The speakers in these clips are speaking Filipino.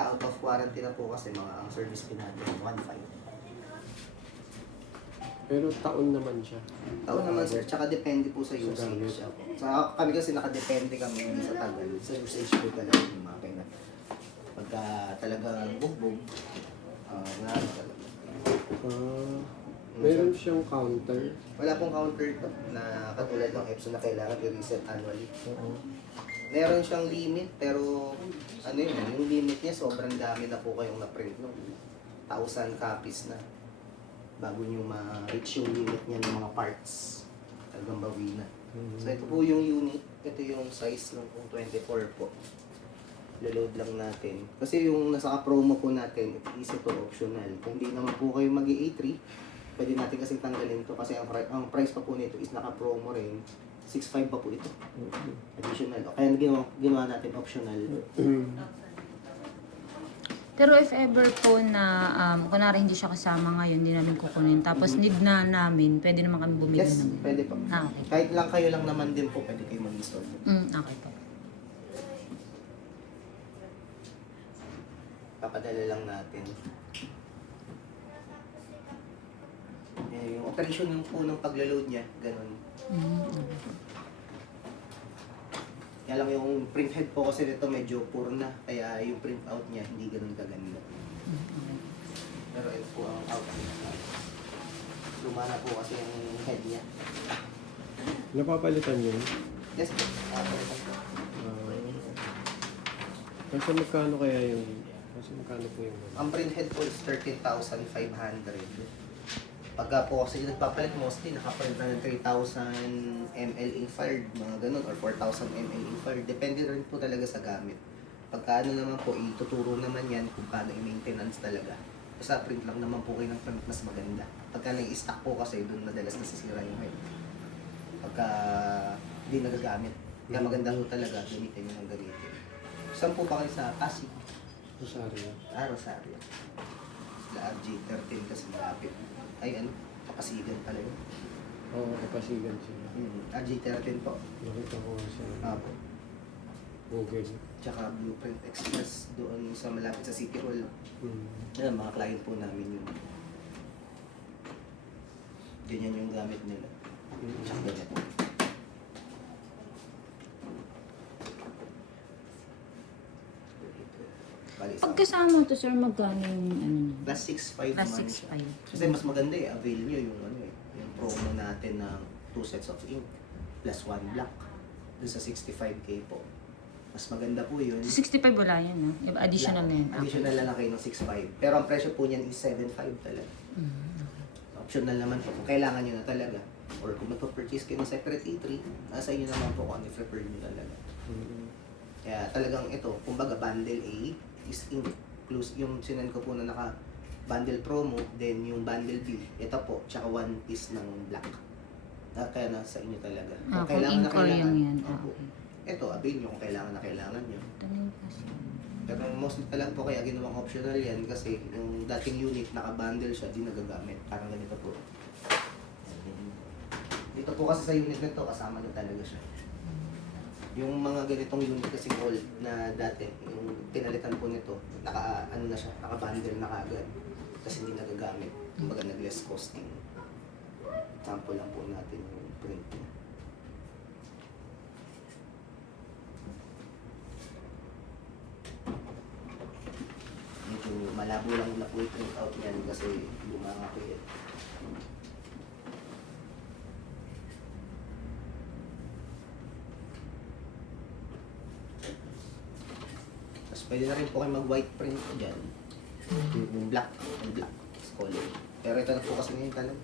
pagka out of warranty na po kasi mga ang service fee natin 1.5. Pero taon naman siya. Taon naman sir, tsaka depende po sa Sa gamit. usage. Sa kami kasi nakadepende kami hindi sa tagal. Sa usage po talaga yung makina. Pagka talaga bugbog, wala na talaga. Meron siyang counter. Wala pong counter to na katulad ng Epson na kailangan i-reset annually. Oo. Meron siyang limit pero ano yun, yung limit niya sobrang dami na po kayong na-print no. 1,000 copies na bago nyo ma-reach yung limit niya ng mga parts. Talagang bawi na. So ito po yung unit, ito yung size ng 24 po. Load lang natin. Kasi yung nasa promo po natin, easy to optional. Kung hindi naman po kayo mag-A3, pwede natin kasi tanggalin to kasi ang price pa po nito is naka-promo rin. 6.5 pa po ito. Additional. O kaya ginawa natin optional. Pero if ever po na, kunwari hindi siya kasama ngayon, hindi namin kukunin. Tapos need na namin, pwede naman kami bumili Yes, naman. pwede po. Okay. Kahit lang kayo lang naman din po, pwede kayo mag-install. Okay po. Papadala lang natin. Yung operation yung po ng paglo-load niya, ganun. Kaya lang yung print head po kasi nito medyo poor na, kaya yung print out niya hindi ganun kaganda. Pero ito po ang output. Luma na po kasi yung head niya. Napapalitan yun. Yes po. Kasi magkano kaya yung... Kasi magkano po yung... Ang print head po is 13,500. Pagka po kasi nagpapalit mostly, nakapalit na ng 3,000 ml infired, mga ganun, or 4,000 ml infired. Depende rin po talaga sa gamit. Pagka ano naman po, ituturo naman yan kung paano i-maintenance talaga. Basta print lang naman po kayo ng print mas maganda. Pagka nai-stock po kasi, doon madalas nasisira yung head. Pagka hindi nagagamit. Kaya maganda po talaga, gamitin nyo ng gamitin. Saan po ba kayo sa Pasig? Rosario. Rosario. Sila RG13 kasi malapit. Ay ano, Kapasigan pala yun. Oo, kapasigan sila. RG13 po. Nakita ko sa Apo. Google. Tsaka Blueprint Express doon sa malapit sa City Hall. Yan, mga client po namin yun. Ganyan yung gamit nila. Tsaka ganito. Bali, sa Pagkasama to sir, magkano yung ano niya? plus 6.5 Plus naman siya. 6.5. Kasi mas maganda avail nyo yung ano yung promo natin ng 2 sets of ink plus 1 black. Doon sa 65k po. Mas maganda po yun. Sa 65 wala yan, no? Yung additional na yan. Additional na lang kayo ng 6.5. Pero ang presyo po niyan is 7.5 talaga. Optional naman po kung kailangan nyo na talaga. Or kung magpa-purchase kayo ng separate E3, nasa inyo naman po kung ano prefer nyo talaga. Kaya talagang ito, kumbaga bundle A is inclusive. Yung sinend ko po na naka bundle promo, then yung bundle B, ito po, tsaka one piece ng black. Kaya nasa inyo talaga. Kung inquiry yan. Opo. Ito, avail nyo kung kailangan nyo. Tanong kasi. Pero mostly talaga po kaya ginawang optional yan kasi yung dating unit naka-bundle siya, di nagagamit. Parang ganito po. Dito po kasi sa unit nito, kasama na talaga siya. Yung mga ganitong unit kasi old na dati, yung pinalitan po nito, ano na siya, naka-bundle na kagad. Kasi hindi nagagamit. Kumbaga nag-less costing. Sample lang po natin yung print niya. Medyo malabo lang na po yung print out niyan kasi lumanga po yan. Tapos pwede na rin po kayo mag-white print po dyan. Yung black, yung black color. Pero ito na po kasi ngayon talaga.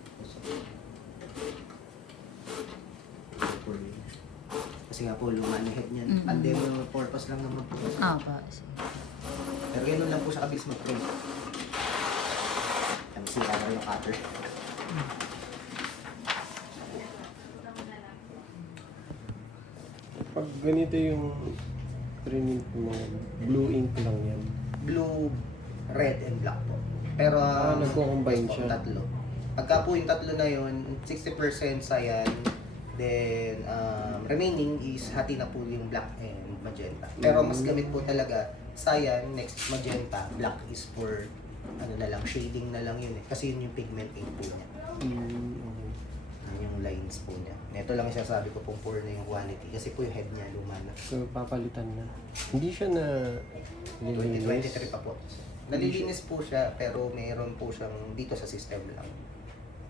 Kasi nga po, luma na head niyan. Ang demo purpose lang naman po. Ba? Pero ganun lang po siya kabilis mag-print. Kami sila na yung cutter. Pag ganito yung printing mo, blue ink lang yan. Blue, red, and black po. Pero, nagko-combine yes po, siya. tatlo. Pagka po yung tatlo na yun, 60% cyan, then remaining is hati na po yung black and magenta. Pero mas gamit po talaga cyan, next is magenta, black is for ano na lang, shading na lang yun eh. Kasi yun yung pigment ink po niya. Okay. Yan yung lines po niya. Ito lang yung sasabi ko pong poor na yung quality. Kasi po yung head niya luma na. So, papalitan na. Hindi siya na lilinis. 2023 pa po. Nalilinis po siya, pero mayroon po siyang dito sa system lang.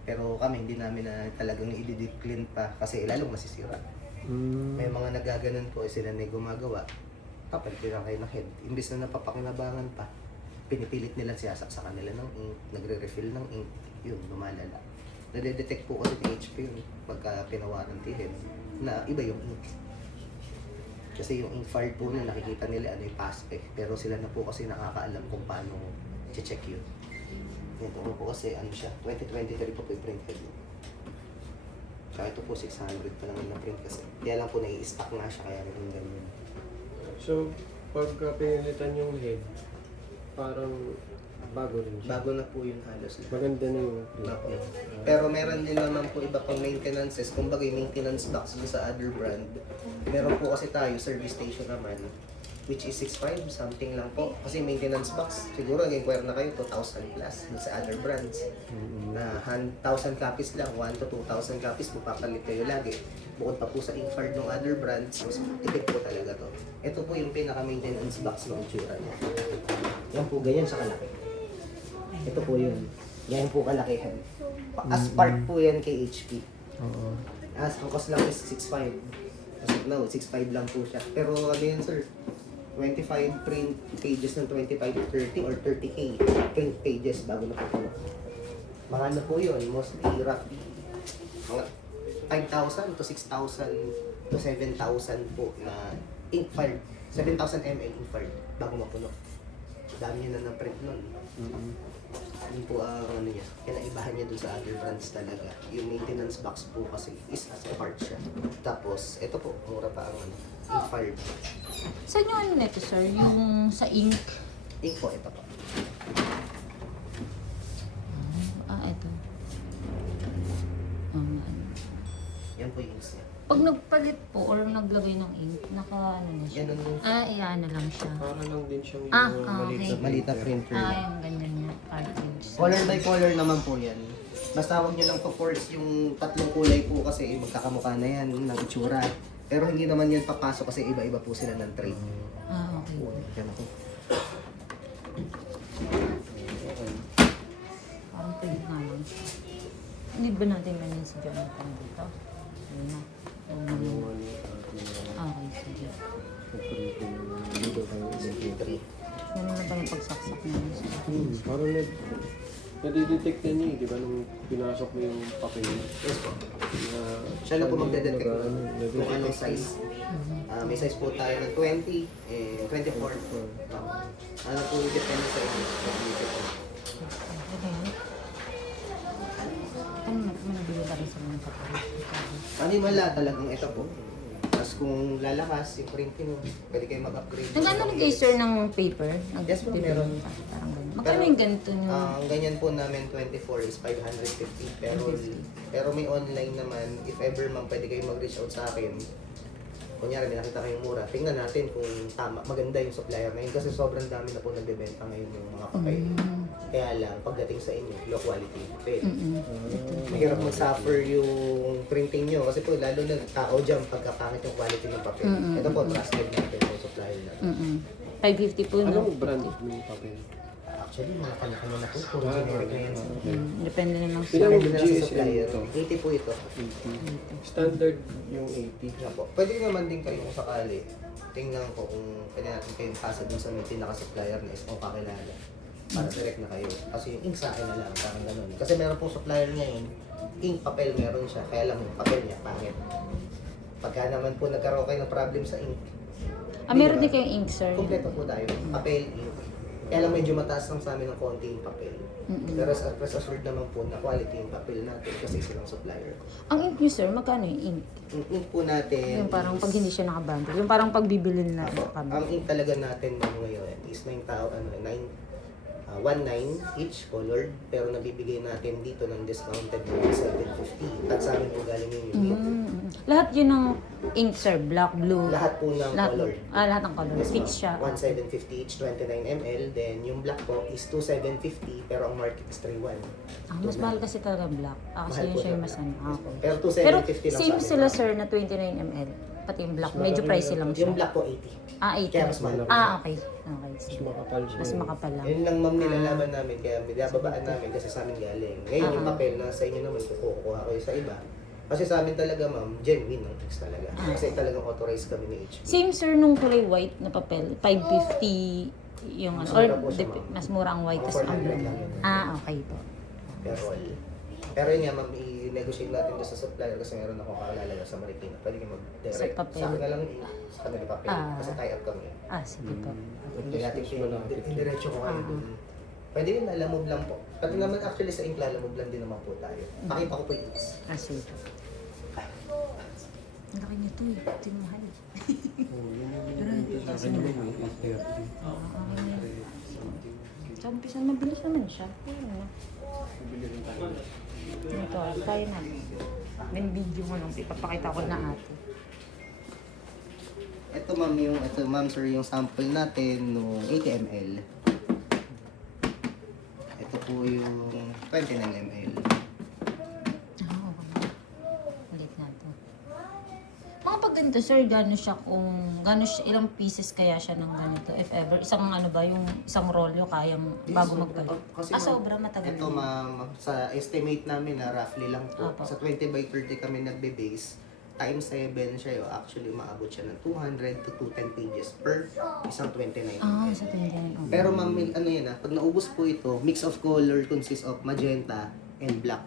Pero kami, hindi namin na talagang i-deep clean pa kasi lalong masisira. May mga nagaganon po, sila na gumagawa. Papalitin lang kayo ng head. Imbis na napapakinabangan pa, pinipilit nila siyasak sa kanila ng ink, nagre-refill ng ink, yun, lumalala. Nade-detect po kasi ng HP yun, pagka pinawarranty head, na iba yung ink. Kasi yung ink file po na nakikita nila ano yung paspec, pero sila na po kasi nakakaalam kung paano check yun. Ito po kasi ano siya, 2023 po yung print head. Kaya ito po 600 pa lang yung na-print kasi. Kaya lang po nai-stock nga siya, kaya rin ganyan. So, pagka pinilitan yung head, parang bago rin siya. Bago na po yun halos. Maganda na yung Opo. Pero meron din naman po iba pang maintenances. Kung bagay maintenance box doon sa other brand. Meron po kasi tayo service station naman, which is 6.5 something lang po. Kasi maintenance box, siguro nag-inquire na kayo 2,000 plus dun sa other brands. Na 1,000 copies lang, 1 to 2,000 copies po papalit kayo lagi. Bukod pa po sa ink card ng other brands, mas tipid po talaga to. Ito po yung pinaka-maintenance box ng itsura niya. Yan po, ganyan sa kalaki. Ito po yun. Yan po kalakihan. As part po yan kay HP. Oo. As ang cost lang is 6.5. No, 6.5 lang po siya. Pero ano yun sir? 25 print pages ng 25 to 30 or 30k print pages bago na po. Mga ano po yun, mostly roughly mga 5,000 to 6,000 to 7,000 po na ink file. 7,000 ml ink file bago mapuno. Dami nyo na ng print nun. Yun po ang ano niya. Kinaibahan niya dun sa other brands talaga. Yung maintenance box po kasi is as a part siya. Tapos, ito po, mura pa ang ano, ink file. Saan yung ano neto, sir? Yung sa ink? Ink po, ito po. Ito. Yan po yung inks niya. Pag nagpalit po or naglagay ng ink, naka ano na siya? Yan ang Iyan na lang siya. Para lang din siyang Okay. maliit na printer. Yung ganyan niya, cartridge. Color by color naman po yan. Basta huwag nyo lang po-force yung tatlong kulay po kasi magkakamukha na yan ng itsura. Pero hindi naman yan papasok kasi iba-iba po sila ng trade. Okay. Yan ako. Parang pwede na lang. Need ba natin ganyan si Jonathan dito? Ayun na. Okay, sige. Ganun na ba yung pagsaksak niya? Parang nadidetect na niya, di ba, nung pinasok mo yung papel. Yes po. Na, Siya na po magdedetect nag-ano, kung anong size. May size po tayo ng 20 and 24. Ano po yung depende sa inyo. Okay. Ano na, may nabili ka rin sa mga kapatid. Panimala talagang ito po. Tapos kung lalakas yung printing mo, pwede kayo mag-upgrade. Nag-ano na kayo, sir, ng paper? Yes po, meron. Parang ganun. Magkano yung ganito nyo? Ang ganyan po namin 24 is 550 pero may online naman. If ever man pwede kayo mag-reach out sa akin. Kunyari, may nakita kayong mura. Tingnan natin kung tama, maganda yung supplier na yun. Kasi sobrang dami na po nagbebenta ngayon yung mga papel. Kaya lang, pagdating sa inyo, low quality yung papel. Mahirap mag-suffer yung printing nyo. Kasi po, lalo na tao dyan pagkapangit yung quality ng papel. Ito po, trusted natin yung supplier na. 550 po, no? Anong brand ng papel? Actually, mga kanya-kanya na po. Puro generic na yan. Depende na lang sa... Ilang Depende na lang sa GSM supplier. ito? 80 po ito. 80. Standard yung 80. Nga po. Pwede naman din kayo kung sakali. Tingnan ko kung pwede natin kayo pasa dun sa may pinaka-supplier na is kung kakilala. Para direct na kayo. Kasi yung ink sa akin na lang, parang ganun. Kasi meron pong supplier ngayon, ink papel meron siya. Kaya lang yung papel niya, pangit. Pagka naman po nagkaroon kayo ng problem sa ink, meron din kayong ink, sir? kompleto po tayo. Papel, ink. Kaya lang medyo mataas lang sa amin ng konti yung papel. Pero rest assured naman po na quality yung papel natin kasi silang supplier. Ang ink nyo, sir, magkano yung ink? Yung ink po natin Yung parang is- pag hindi siya nakabundle. Yung parang pagbibilin na Apo, kami. ang ink talaga natin ngayon is 9,000, 1.9 each colored, pero nabibigay natin dito ng discounted na 750. At sa amin po galing yung unit. Lahat yun ng ink, sir. Black, blue. Lahat po ng Lahat, colored. lahat ng color. Yes, Fix ma'am. siya. 1,750 each, 29 ml. Then yung black po is 2,750, pero ang market is 3,100. Mas mahal kasi talaga black. Kasi Mahal yun po siya yung siya. mas ano. Yes, Okay. ma'am. Pero Pero 2,750 lang same sa amin. sila, sir, na 29 ml. Pati yung black. Medyo pricey lang siya. Yung black po 80. 80. Kaya mas mahal. Okay. Okay. Mas Sige. makapal siya. Mas makapal lang. Yun lang ma'am nilalaban namin, kaya binababaan namin kasi sa amin galing. Ngayon yung papel na sa inyo naman, kukuha ko sa iba. Kasi sa amin talaga ma'am, genuine ng text talaga. Kasi talagang authorized kami ni HP. Same, sir, nung kulay white na papel. 550 yung ano. Mas Or mura po siya, ma'am. mas mura ang white. Mga Tas ang 400 blue. lang yun. Okay po. Pero all. Pero yun nga ma'am, i-negotiate natin doon sa supplier kasi meron akong kakilala sa Marikina. Pwede kayo mag-direct. Sa papel. Sa akin na lang sa kanila papel. Kasi tie-up kami. Sige po. Hindi natin Mas malapit. indiretso ko kayo dun. Pwede rin lalamove lang po. Pati naman actually sa ink lalamove lang din naman po tayo. Pakita ko po yung inks. Sige po. Ang laki nito eh. Ito yung mahal. Oo, yun yung dito sa akin naman may 830. Sa umpisa, mabilis naman siya. Ayun, Bibili rin tayo. ito, tayo na. May video ko lang. Ipapakita ko na ate. Ito ma'am sir yung sample natin no 80 ml. Ito po yung 29 ml. Okay. Ulit natin. Mga pag ganito, sir, ilang pieces kaya siya ng ganito, if ever? Isang ano ba, yung isang rolyo kayang bago magpalit? Kasi Sobra matagal. Ito ma'am, sa estimate namin na roughly lang po. Apo. Sa 20 by 30 kami nagbe-base. Times 7 siya yun. Actually, maabot siya ng 200 to 210 pages per isang 29 ml. Sa tingin. Pero ma'am, ano yan pag naubos po ito, mix of color consists of magenta and black.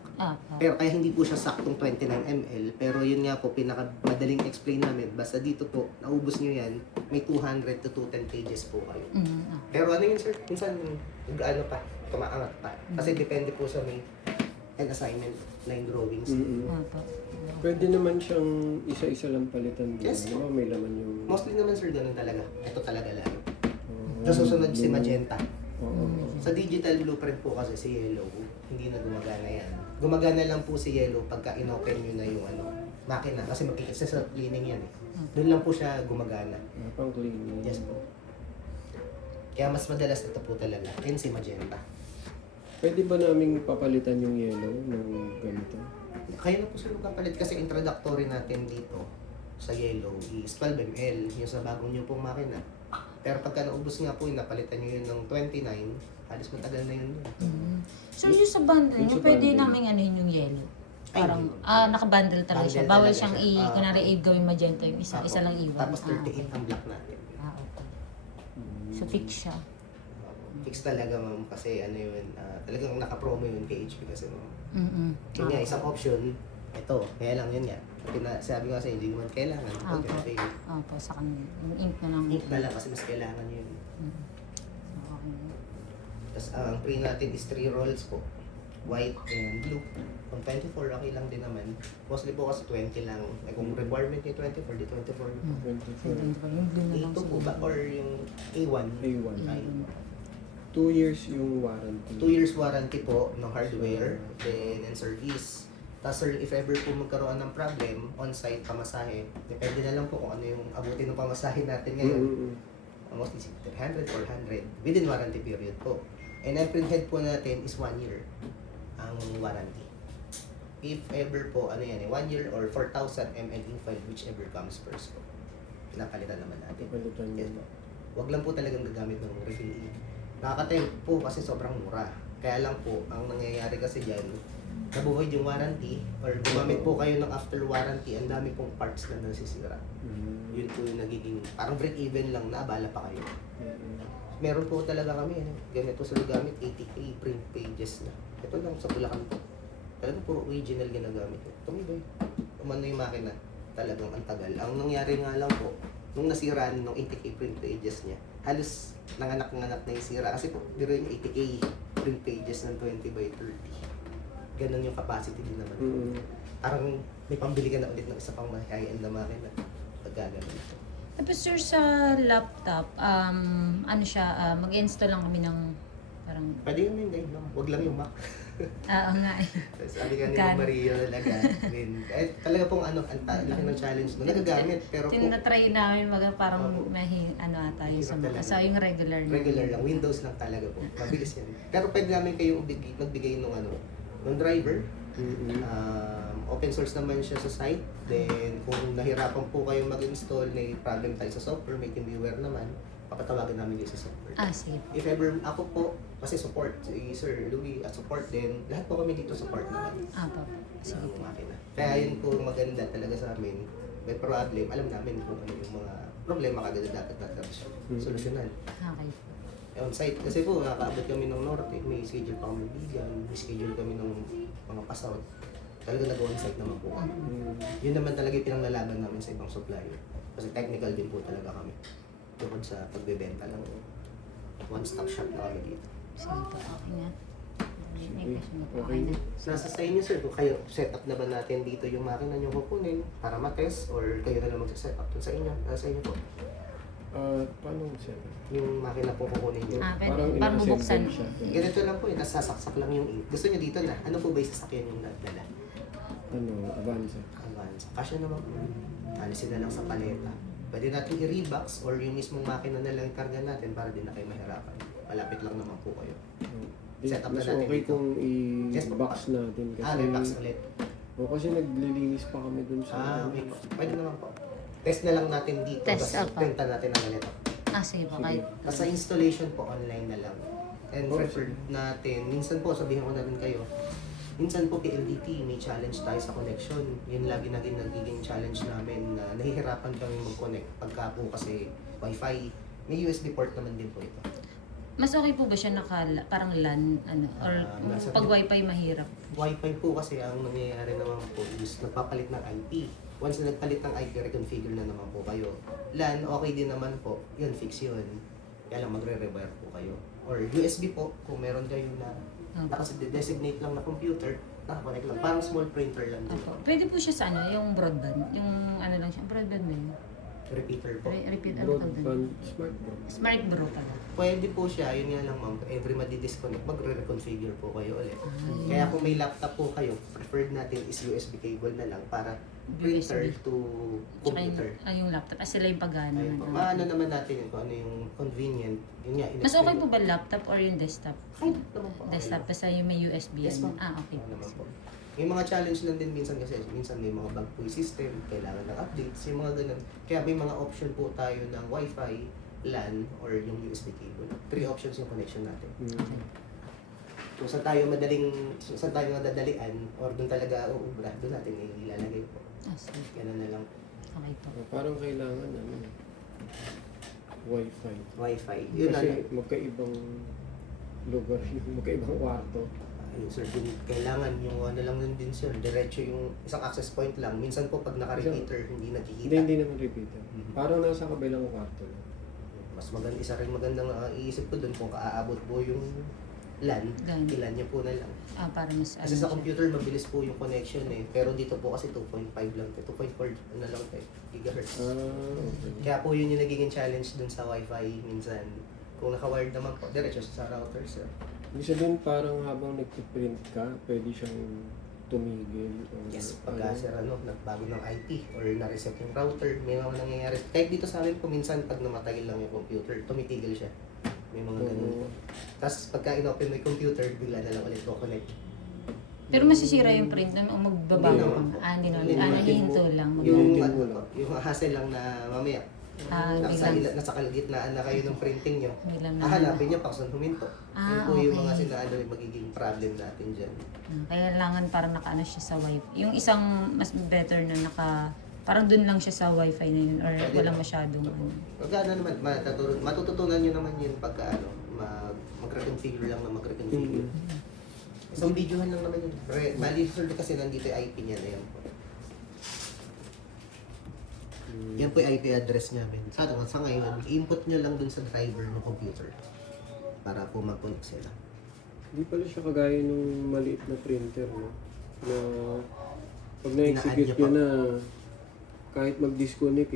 Pero kaya hindi po siya saktong 29 ml. Pero yun nga po, pinakamadaling explain namin. Basta dito po, naubos nyo yan, may 200 to 210 pages po kayo. Pero ano yun sir, minsan, ano pa, tumaangat pa. Kasi depende po sa may and assignment line drawings. Pwede naman siyang isa-isa lang palitan din. Yes. Di ba? May laman yung... Mostly naman sir, ganun talaga. Ito talaga lalo. Oo. Tapos susunod si magenta. Oo. Sa digital blueprint po kasi si yellow, hindi na gumagana yan. Gumagana lang po si yellow pagka inopen nyo na yung makina. Kasi makikita sa cleaning yan eh. Doon lang po siya gumagana. Pang cleaning. Yes po. Kaya mas madalas ito po talaga. And si magenta. Pwede ba naming papalitan yung yellow ng ganito? Kaya na po sir magkapalit kasi introductory natin dito sa yellow is 12 ml. Yung sa bagong nyo pong makina. Pero pagka naubos nga po yun, napalitan nyo yun ng 29, halos matagal na yun. So, yung sa bundle, Yung sa pwede bundle. namin ano yung yellow. Ay, Parang, hindi. naka-bundle talaga siya. Bundle Bawal talaga siyang siya. kunwari gawin magenta yung isa. Isa lang iwan. Tapos 38 ang black natin. Okay. So, fix siya. Fix talaga ma'am kasi ano yun, talagang naka-promo yun kay HP kasi ma'am. Yun nga, Okay. isang option, ito, kaya lang yun nga. Sabi ko kasi hindi naman kailangan. Pag Okay. okay, Opo, sa kanila. Yung ink na lang. ink na lang kasi mas kailangan yun. Okay. Tapos ang print natin is 3 rolls po. White and blue. Kung 24, okay lang din naman. Mostly po kasi 20 lang. Eh, kung requirement niya 24, di 24. 24. Yung blue na lang A2 po ba? Or yung A1? A1. Ay, 2 years yung warranty. 2 years warranty po ng hardware, then and service. Tapos sir, if ever po magkaroon ng problem, on-site pamasahe, depende na lang po kung ano yung abutin ng pamasahe natin ngayon. Mostly 300, 400, within warranty period po. And ang printhead po natin is 1 year ang warranty. If ever po, 1 year or 4,000 ml ink file, whichever comes first po. Pinapalitan naman natin. Palitan Yes yun. po. Huwag lang po talagang gagamit ng refill ink. Nakaka-tempt po kasi sobrang mura. Kaya lang po, ang nangyayari kasi dyan, nabuvoid yung warranty or gumamit po kayo ng after warranty, ang dami pong parts na nasisira. Yun po yung nagiging, parang break-even lang, naabala pa kayo. Meron po talaga kami, ganito sila gamit, 80k print pages na. Ito lang sa Bulacan po. Talagang puro original ginagamit. Tumibay. Umano yung makina, talagang ang tagal. Ang nangyari nga lang po, nung nasiraan ng 80k print pages niya, halos nanganak-nganak na yung sira. Kasi po, biro yung 80k print pages ng 20 by 30. Ganun yung capacity din naman. Parang may pambili ka na ulit ng isa pang high-end na makina. Pag gagawin ito. Tapos sir, sa laptop, ano siya, mag-install lang kami ng Parang, Pwede yun yung guide, no? Huwag lang yung Mac. oo nga eh. Sabi ka ni Kan. Ma'am Maria talaga. Kahit talaga pong ang laki ng challenge mo. Nagagamit, pero kung Tinatry namin parang Opo. ano ata yung sa Hirap talaga. So yung regular na. regular lang, Windows lang talaga po. Mabilis yan. Pero pwede namin kayong magbigay ng driver. Open source naman siya sa site. Then, kung nahirapan po kayo mag-install, may problem tayo sa software, may TeamViewer naman, papatawagan namin yun sa software. Sige. If ever, ako po, kasi support, si Sir Louie at support din, lahat po kami dito support naman Po. Sige ng po. makina. Kaya yun po maganda talaga sa amin. May problem, alam namin kung ano yung mga problema kagad na dapat natin solusyonan. Okay po. On site, kasi po, nakakaabot kami ng norte, may schedule pa kami bigan, may schedule kami ng mga pasout. Talaga nag-on site naman po kami. Yun naman talaga yung pinanglalaban namin sa ibang supplier. Kasi technical din po talaga kami. Tukod sa pagbebenta lang. One-stop shop na kami dito. Sige po. Okay na. May question na po. Okay. Okay na. Nasa sa inyo sir, kung kayo set up na ba natin dito yung makina nyo kukunin para matest or kayo na lang mag-set up dun sa inyo? Sa inyo po. Paano siya? Yung makina po kukunin nyo. Pwede. Parang Parang bubuksan. siya. Ganito lang po yun, tapos sasaksak lang yung ink. Gusto nyo dito na, ano po ba yung sasakyan yung dala? Avanza. Advance. Kasya naman po. Alisin na lang sa paleta. Pwede natin i-rebox or yung mismong makina na lang karga natin para din na kayo mahirapan. Malapit lang naman po kayo. Set up na Mas natin okay dito. kung Yes, po. i-box natin kasi Rebox ulit. kasi naglilinis pa kami dun sa Okay po. Pwede naman po. Test na lang natin dito. Test, Tapos opo. printa natin ang ganito. Sige po. Sige. Kahit. Tapos sa installation po, online na lang. And Oh, preferred natin, minsan po, sabihin ko na rin kayo, minsan po PLDT, may challenge tayo sa connection. Yun lagi nagiging challenge namin na nahihirapan kami mag-connect pagka po kasi Wi-Fi. May USB port naman din po ito. Mas okay po ba siya parang LAN? Or nasa- pag wifi mahirap? Wi-Fi po kasi ang nangyayari naman po is nagpapalit ng IP. Once na nagpalit ng IP, reconfigure na naman po kayo. LAN, okay din naman po. Yun, fix yun. Kaya lang magre-rewire po kayo. Or USB po, kung meron kayo na nakasi-designate lang na computer, nakakonect lang. Parang small printer lang din. Pwede po siya sa yung broadband. Yung lang siya, broadband na yun. Repeater po. Repeat, ano tawag doon? broadband smart bro. Smart bro pala. Pwede po siya, yun nga lang ma'am, every madi-disconnect, magre-reconfigure po kayo ulit. Kaya kung may laptop po kayo, preferred natin is USB cable na lang para printer USB. to Tsaka computer. yung laptop. Sila yung pagana. Ayun po. Maano naman natin yun kung ano yung convenient. Yun nga, Mas okay po ba laptop or yung desktop? Kahit naman po. okay Desktop, lang. basta yung may USB Yes, yan. ma'am. Okay. Oo naman po. Yung mga challenge lang din minsan kasi, minsan may mga bug po yung system, kailangan ng updates, yung mga ganun. Kaya may mga option po tayo ng Wi-Fi, LAN, or yung USB cable. 3 options yung connection natin. Kung saan tayo madadalian, or doon talaga uubra, doon natin ilalagay po. Sige. Ganun na lang. Okay po. Parang kailangan Wi-Fi. Wi-Fi. Yun Kasi lang. magkaibang lugar, magkaibang kwarto. Ayun sir, kailangan yung ano lang nun din sir, diretso yung isang access point lang. Minsan po pag naka-repeater, hindi nakikita. Hindi naman repeater. Parang nasa kabilang kwarto lang. Mas maganda, isa rin magandang iisip ko dun kung kaaabot po yung LAN, LAN. ilan niyo po na lang. Para mas Kasi sa computer, mabilis po yung connection eh. Pero dito po kasi 2.5 lang, 2.4 na lang gigahertz. Okay. Kaya po yun yung nagiging challenge dun sa Wi-Fi minsan. Kung naka-wired naman po, diretso sa router sir. Ibig sabihin parang habang nagpiprint ka, pwede siyang tumigil. O, Yes, pagka sir nagbago ng IP or na-reset yung router, may mga nangyayari. Kahit dito sa amin po, minsan pag namatay lang yung computer, tumitigil siya. May mga ganun po. Tapos pagka in-open mo yung computer, bigla na lang ulit ko connect. Pero masisira yung print nun o magbabago Hindi ka. naman po. Hindi naman. Hindi naman. Nahihinto lang. Yung, Ulitin mo lang. yung hassle lang na mamaya, Biglang. nasa kalagitnaan na kayo ng printing nyo, Biglang na. hahanapin nyo pa kung huminto. Yun po yung mga Okay. sinaano yung magiging problem natin dyan. Kailangan parang nakaano siya sa wifi. Yung isang mas better na parang dun lang siya sa wifi na yun or Pwede walang ba? masyadong Magkano naman, matututunan nyo naman yun pagka mag-reconfigure lang na mag-reconfigure. Isang videohan lang naman yun. Bali, sir, kasi nandito yung IP niya na yan po. Yan po yung IP address namin. Sa ngayon, input nyo lang dun sa driver ng computer para po mag-connect sila. Hindi pala siya kagaya nung maliit na printer, no? Na pag na-execute Inaan niya nyo na kahit mag-disconnect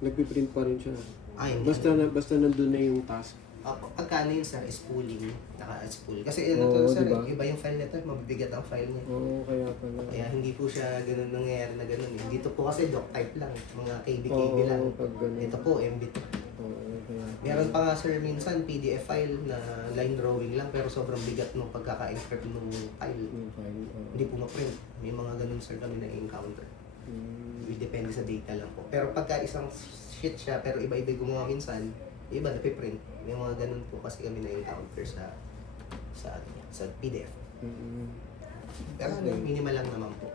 nagpiprint pa rin siya. Ay, hindi. Basta nandun na yung task. Pagkano yun sir, is pooling, naka-spool. Kasi ano Oo, to sir, diba? iba yung file nito, mabibigat ang file niya. Oo, kaya pala. Kaya hindi po siya ganun nangyayari na ganun eh. Dito po kasi doc type lang, mga KB lang. Oo, pag ganun. Ito po, MB2. Oo, kaya pala. Meron pa nga sir minsan PDF file na line drawing lang pero sobrang bigat nung pagkaka-encrypt nung file. Yung file, oo. Hindi po ma-print. May mga ganun sir kami na-encounter. Depende sa data lang po. Pero pagka isang sheet siya pero iba-iba gumawa minsan, iba napiprint. May mga ganun po kasi kami na-encounter sa PDF. Mm. Pero ano, minimal lang naman po.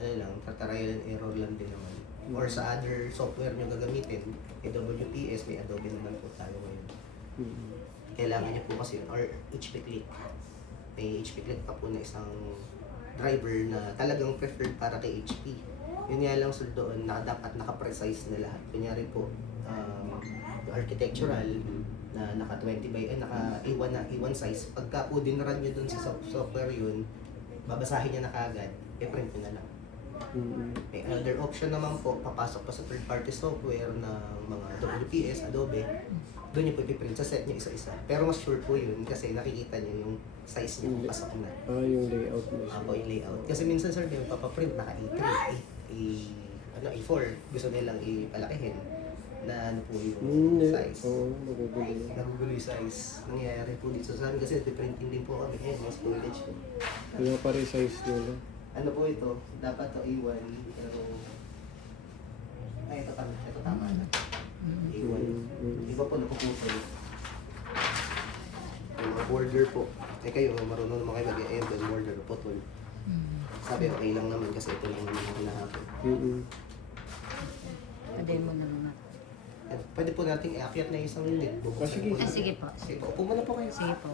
Ano lang, trial and error lang din naman. Or sa other software nyo gagamitin, AWPS, may Adobe naman po tayo ngayon. Mm. Kailangan nyo po kasi yun, or HP Click. May HP Click pa po na isang driver na talagang preferred para kay HP. Yun nga lang sir doon, dapat naka-precise na lahat. Kunyari po, architectural, na naka 20 by, naka A1 na, A1 size. Pagka po dinrun nyo dun sa software yun, babasahin niya na kagad, i-print nyo na lang. Mm. May other option naman po, papasok pa sa third party software na mga WPS, Adobe, doon nyo po ipiprint sa set nyo isa-isa. Pero mas sure po yun kasi nakikita nyo yung size nyo kung pasok na. Yung layout mo siya. Ako yung layout. Kasi minsan sir, may papaprint naka A3, A4, gusto nilang ipalakihin na ano po yung size. Oo, magugulo. Nagugulo yung size. Nangyayari po dito sa amin kasi printing din po kami. Mas college po. Kaya pare size nila. Ano po ito? Dapat to A1, pero... Ay, ito tama na. A1. Iba po napuputol. Yung mga border po. Eh kayo, marunong naman kayo mag-end yung border, putol. Sabi, okay lang naman kasi ito lang naman yung hinahabol. Mm. Pa-demo na mga. Pwede po nating i-akyat na isang unit. Ah, sige. Sige po. Sige po, upo muna po kayo. Sige po.